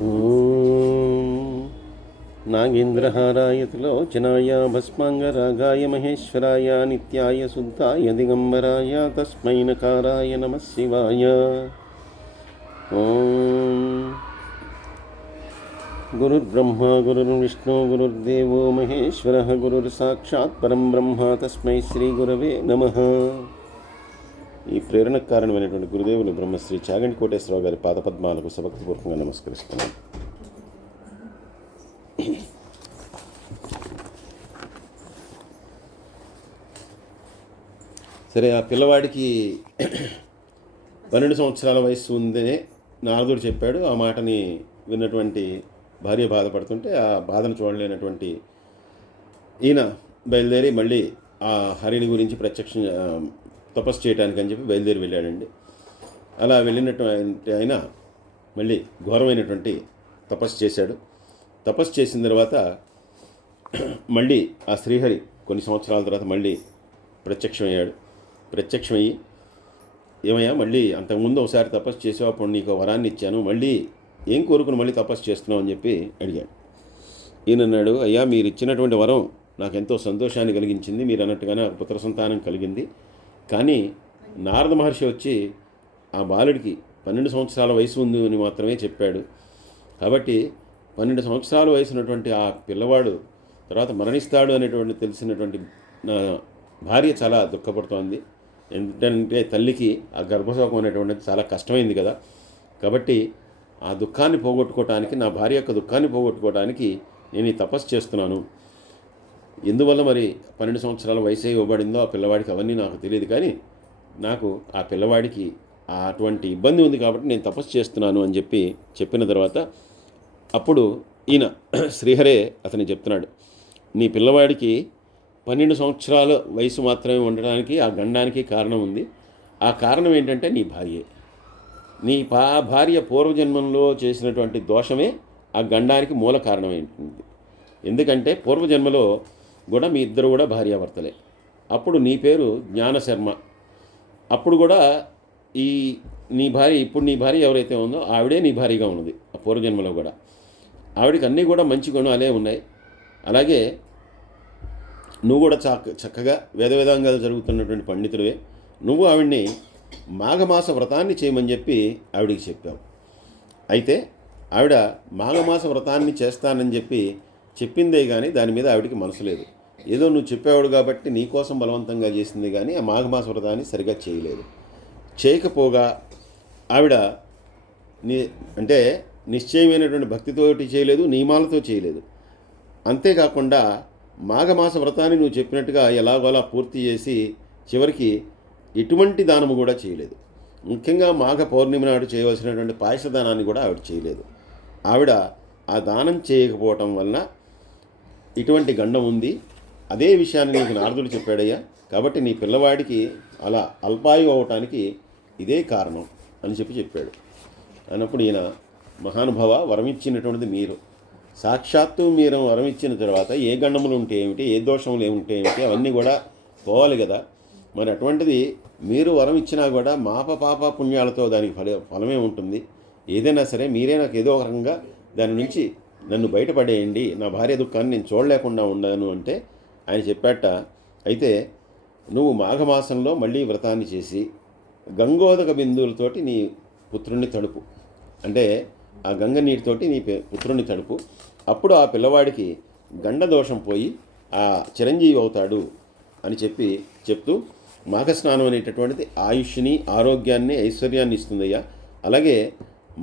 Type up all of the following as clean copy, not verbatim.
ఓం నాగేంద్రహారాయ త్రిలోచనాయ భస్మాంగరాగాయ మహేశ్వరాయ నిత్యాయ శుద్ధాయ దిగంబరాయ తస్మై నకారాయ నమః శివాయ. ఓం గురుర్బ్రహ్మ గురుర్విష్ణు గురుర్దేవో మహేశ్వరః గురుర్సాక్షాత్ పరం బ్రహ్మ తస్మై శ్రీ గురవే నమః. ఈ ప్రేరణకు కారణమైనటువంటి గురుదేవులు బ్రహ్మశ్రీ చాగంటి కోటేశ్వరరావు గారి పాదపద్మాలకు సభక్తిపూర్వకంగా నమస్కరిస్తున్నాను. సరే, ఆ పిల్లవాడికి 12 సంవత్సరాల వయస్సు ఉందనే నారదుడు చెప్పాడు. ఆ మాటని విన్నటువంటి భార్య బాధపడుతుంటే ఆ బాధను చూడలేనటువంటి ఈయన బయలుదేరి మళ్ళీ ఆ హరిని గురించి తపస్సు చేయడానికి అని చెప్పి బయలుదేరి వెళ్ళాడండి. అలా వెళ్ళినటువంటి ఆయన మళ్ళీ ఘోరమైనటువంటి తపస్సు చేశాడు. తపస్సు చేసిన తర్వాత మళ్ళీ ఆ శ్రీహరి కొన్ని సంవత్సరాల తర్వాత మళ్ళీ ప్రత్యక్షమయ్యాడు. ప్రత్యక్షమయ్యి, ఏమయ్యా మళ్ళీ అంతకుముందు ఒకసారి తపస్సు చేసావు, అప్పుడు నీకు వరాన్ని ఇచ్చాను, మళ్ళీ ఏం కోరుకుని మళ్ళీ తపస్సు చేస్తున్నావు అని చెప్పి అడిగాడు. ఈయన అన్నాడు, అయ్యా మీరు ఇచ్చినటువంటి వరం నాకు ఎంతో సంతోషాన్ని కలిగించింది, మీరు అన్నట్టుగానే పుత్ర సంతానం కలిగింది. కానీ నారద మహర్షి వచ్చి ఆ బాలుడికి 12 సంవత్సరాల వయసు ఉంది అని మాత్రమే చెప్పాడు. కాబట్టి 12 సంవత్సరాల వయసు ఉన్నటువంటి ఆ పిల్లవాడు తర్వాత మరణిస్తాడు అనేటువంటి తెలిసినటువంటి నా భార్య చాలా దుఃఖపడుతోంది. ఏంటంటే తల్లికి ఆ గర్భశోకం అనేటువంటిది చాలా కష్టమైంది కదా. కాబట్టి ఆ దుఃఖాన్ని పోగొట్టుకోవటానికి, నా భార్య యొక్క దుఃఖాన్ని పోగొట్టుకోవడానికి నేను ఈ తపస్సు చేస్తున్నాను. ఎందువల్ల మరి 12 సంవత్సరాల వయసు ఇవ్వబడిందో ఆ పిల్లవాడికి అవన్నీ నాకు తెలియదు, కానీ నాకు ఆ పిల్లవాడికి అటువంటి ఇబ్బంది ఉంది కాబట్టి నేను తపస్సు చేస్తున్నాను అని చెప్పిన తర్వాత అప్పుడు ఈయన శ్రీహరే అతను చెప్తున్నాడు, నీ పిల్లవాడికి 12 సంవత్సరాల వయసు మాత్రమే ఉండడానికి ఆ గండానికి కారణం ఉంది. ఆ కారణం ఏంటంటే నీ భార్యే. నీ భార్య పూర్వజన్మంలో చేసినటువంటి దోషమే ఆ గండానికి మూల కారణం ఏంటి. ఎందుకంటే పూర్వజన్మలో కూడా మీ ఇద్దరు కూడా భార్యాభర్తలే. అప్పుడు నీ పేరు జ్ఞానశర్మ. అప్పుడు కూడా నీ భార్య, ఇప్పుడు నీ భార్య ఎవరైతే ఉందో ఆవిడే నీ భార్యగా ఉన్నది. ఆ పూర్వజన్మలో కూడా ఆవిడికి అన్నీ కూడా మంచి గుణాలే ఉన్నాయి. అలాగే నువ్వు కూడా చక్కగా వేదాంగాలు జరుగుతున్నటువంటి పండితుడివే. నువ్వు ఆవిడ్ని మాఘమాస వ్రతాన్ని చేయమని చెప్పి ఆవిడికి చెప్పావు. అయితే ఆవిడ మాఘమాస వ్రతాన్ని చేస్తానని చెప్పిందే కానీ దాని మీద ఆవిడికి మనసు లేదు. ఏదో నువ్వు చెప్పేవాడు కాబట్టి నీకోసం బలవంతంగా చేసింది, కానీ ఆ మాఘమాస వ్రతాన్ని సరిగా చేయలేదు. చేయకపోగా ఆవిడ అంటే నిశ్చయమైనటువంటి భక్తితోటి చేయలేదు, నియమాలతో చేయలేదు. అంతేకాకుండా మాఘమాస వ్రతాన్ని నువ్వు చెప్పినట్టుగా ఎలాగోలా పూర్తి చేసి చివరికి ఎటువంటి దానము కూడా చేయలేదు. ముఖ్యంగా మాఘ పౌర్ణమి నాడు చేయవలసినటువంటి పాయస దానాన్ని కూడా ఆవిడ చేయలేదు. ఆవిడ ఆ దానం చేయకపోవటం వలన ఇటువంటి గండం ఉంది. అదే విషయాన్ని నీకు నారదుడు చెప్పాడయ్యా. కాబట్టి నీ పిల్లవాడికి అలా అల్పాయు అవటానికి ఇదే కారణం అని చెప్పాడు. అన్నప్పుడు ఈయన, మహానుభావ, వరమిచ్చినటువంటిది మీరు. సాక్షాత్తు మీరు వరమిచ్చిన తర్వాత ఏ గండములు ఉంటే ఏమిటి, ఏ దోషములు ఏముంటే ఏమిటి, అవన్నీ కూడా పోవాలి కదా. మరి అటువంటిది మీరు వరం ఇచ్చినా కూడా పాప పుణ్యాలతో దానికి ఫలమే ఉంటుంది. ఏదైనా సరే మీరే నాకు ఏదో ఒక రకంగా దాని నుంచి నన్ను బయటపడేయండి, నా భార్య దుఃఖాన్ని నేను చూడలేకుండా ఉన్నాను అంటే ఆయన చెప్పాట. అయితే నువ్వు మాఘమాసంలో మళ్ళీ వ్రతాన్ని చేసి గంగోదక బిందువులతోటి నీ పుత్రుణ్ణి తడుపు, అంటే ఆ గంగ నీటితోటి నీ పుత్రుణ్ణి తడుపు. అప్పుడు ఆ పిల్లవాడికి గండదోషం పోయి ఆ చిరంజీవి అవుతాడు అని చెప్తూ మాఘస్నానం అనేటటువంటిది ఆయుష్ని, ఆరోగ్యాన్ని, ఐశ్వర్యాన్ని ఇస్తుందయ్యా. అలాగే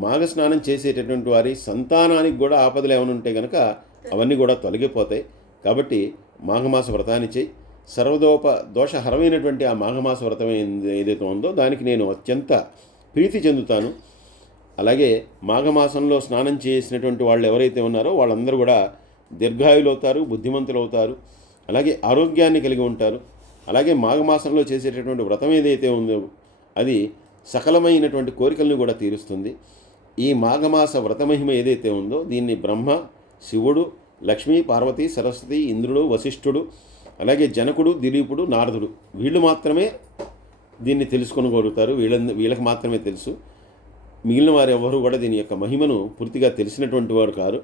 మాఘస్నానం చేసేటటువంటి వారి సంతానానికి కూడా ఆపదలు ఏమైనా ఉంటే కనుక అవన్నీ కూడా తొలగిపోతాయి. కాబట్టి మాఘమాస వ్రతాన్ని చేయి. దోషహరమైనటువంటి ఆ మాఘమాస వ్రతం ఏదైతే ఉందో దానికి నేను అత్యంత ప్రీతి చెందుతాను. అలాగే మాఘమాసంలో స్నానం చేసినటువంటి వాళ్ళు ఎవరైతే ఉన్నారో వాళ్ళందరూ కూడా దీర్ఘాయులు అవుతారు, బుద్ధిమంతులు అవుతారు, అలాగే ఆరోగ్యాన్ని కలిగి ఉంటారు. అలాగే మాఘమాసంలో చేసేటటువంటి వ్రతం ఏదైతే ఉందో అది సకలమైనటువంటి కోరికలను కూడా తీరుస్తుంది. ఈ మాఘమాస వ్రతమహిమ ఏదైతే ఉందో దీన్ని బ్రహ్మ, శివుడు, లక్ష్మీ, పార్వతి, సరస్వతి, ఇంద్రుడు, వశిష్ఠుడు, అలాగే జనకుడు, దిలీపుడు, నారదుడు వీళ్ళు మాత్రమే దీన్ని తెలుసుకొనగలుగుతారు. వీళ్ళకి మాత్రమే తెలుసు. మిగిలిన వారు ఎవరు కూడా దీని యొక్క మహిమను పూర్తిగా తెలిసినటువంటి వారు కారు.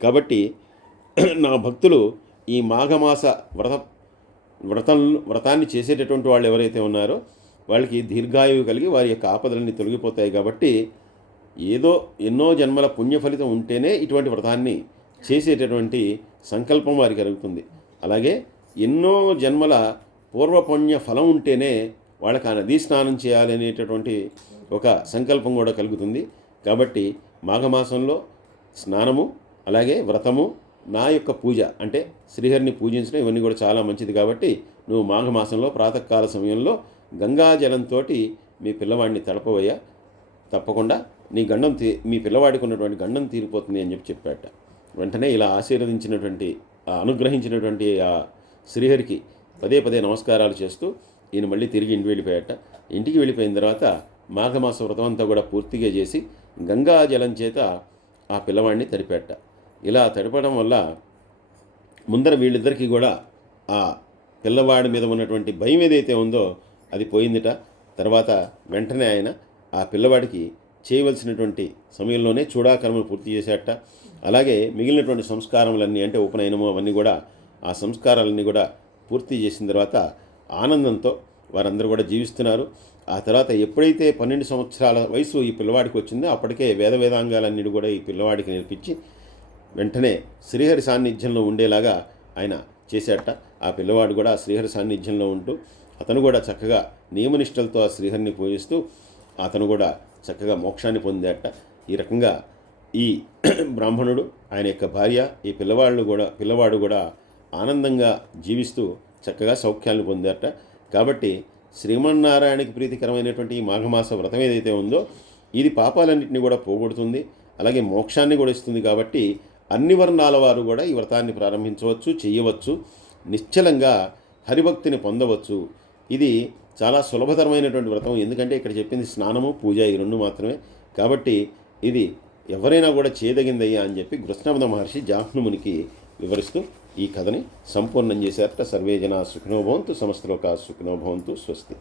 కాబట్టి నా భక్తులు ఈ మాఘమాస వ్రతాన్ని చేసేటటువంటి వాళ్ళు ఎవరైతే ఉన్నారో వాళ్ళకి దీర్ఘాయువు కలిగి వారి యొక్క ఆపదలన్నీ తొలగిపోతాయి. కాబట్టి ఏదో ఎన్నో జన్మల పుణ్య ఫలితం ఉంటేనే ఇటువంటి వ్రతాన్ని చేసేటటువంటి సంకల్పం వారికి కలుగుతుంది. అలాగే ఎన్నో జన్మల పూర్వపుణ్య ఫలం ఉంటేనే వాళ్ళకి ఆ నదీ స్నానం చేయాలనేటటువంటి ఒక సంకల్పం కూడా కలుగుతుంది. కాబట్టి మాఘమాసంలో స్నానము అలాగే వ్రతము నా యొక్క పూజ అంటే శ్రీహరిని పూజించడం ఇవన్నీ కూడా చాలా మంచిది. కాబట్టి నువ్వు మాఘమాసంలో ప్రాతకాల సమయంలో గంగాజలంతో మీ పిల్లవాడిని తడపవయ్యా, తప్పకుండా నీ మీ పిల్లవాడికి ఉన్నటువంటి గండం తీరిపోతుంది అని చెప్పాట. వెంటనే ఇలా ఆశీర్వదించినటువంటి అనుగ్రహించినటువంటి ఆ శ్రీహరికి పదే పదే నమస్కారాలు చేస్తూ ఈయన మళ్ళీ తిరిగి ఇంటికి వెళ్ళిపోయాట. ఇంటికి వెళ్ళిపోయిన తర్వాత మాఘమాస వ్రతం అంతా కూడా పూర్తిగా చేసి గంగాజలం చేత ఆ పిల్లవాడిని తడిపాట. ఇలా తడపడం వల్ల ముందర వీళ్ళిద్దరికీ కూడా ఆ పిల్లవాడి మీద ఉన్నటువంటి భయం ఏదైతే ఉందో అది పోయిందిట. తర్వాత వెంటనే ఆయన ఆ పిల్లవాడికి చేయవలసినటువంటి సమయంలోనే చూడాకర్మను పూర్తి చేశాట. అలాగే మిగిలినటువంటి సంస్కారములన్నీ అంటే ఉపనయనము అవన్నీ కూడా ఆ సంస్కారాలన్నీ కూడా పూర్తి చేసిన తర్వాత ఆనందంతో వారందరూ కూడా జీవిస్తున్నారు. ఆ తర్వాత ఎప్పుడైతే 12 సంవత్సరాల వయసు ఈ పిల్లవాడికి వచ్చిందో అప్పటికే వేదాంగాలన్నీ కూడా ఈ పిల్లవాడికి నేర్పించి వెంటనే శ్రీహరి సాన్నిధ్యంలో ఉండేలాగా ఆయన చేశాట. ఆ పిల్లవాడు కూడా శ్రీహరి సాన్నిధ్యంలో ఉంటూ అతను కూడా చక్కగా నియమనిష్టలతో ఆ శ్రీహరిని పూజిస్తూ అతను కూడా చక్కగా మోక్షాన్ని పొందాట. ఈ రకంగా ఈ బ్రాహ్మణుడు ఆయన యొక్క భార్య ఈ పిల్లవాడు కూడా ఆనందంగా జీవిస్తూ చక్కగా సౌఖ్యాలను పొందారట. కాబట్టి శ్రీమన్నారాయణకి ప్రీతికరమైనటువంటి ఈ మాఘమాస వ్రతం ఏదైతే ఉందో ఇది పాపాలన్నింటినీ కూడా పోగొడుతుంది, అలాగే మోక్షాన్ని కూడా ఇస్తుంది. కాబట్టి అన్ని వర్ణాల వారు కూడా ఈ వ్రతాన్ని ప్రారంభించవచ్చు, చేయవచ్చు, నిశ్చలంగా హరిభక్తిని పొందవచ్చు. ఇది చాలా సులభతరమైనటువంటి వ్రతం. ఎందుకంటే ఇక్కడ చెప్పింది స్నానము పూజ ఈ రెండు మాత్రమే. కాబట్టి ఇది ఎవరైనా కూడా చేయదగిందయ్యా అని చెప్పి కృష్ణపద మహర్షి జాహ్నుమునికి వివరిస్తూ ఈ కథని సంపూర్ణం చేశారట. సర్వే జనా సుఖినో భవంతు, సమస్తలోకా సుఖినో భవంతు. స్వస్తి.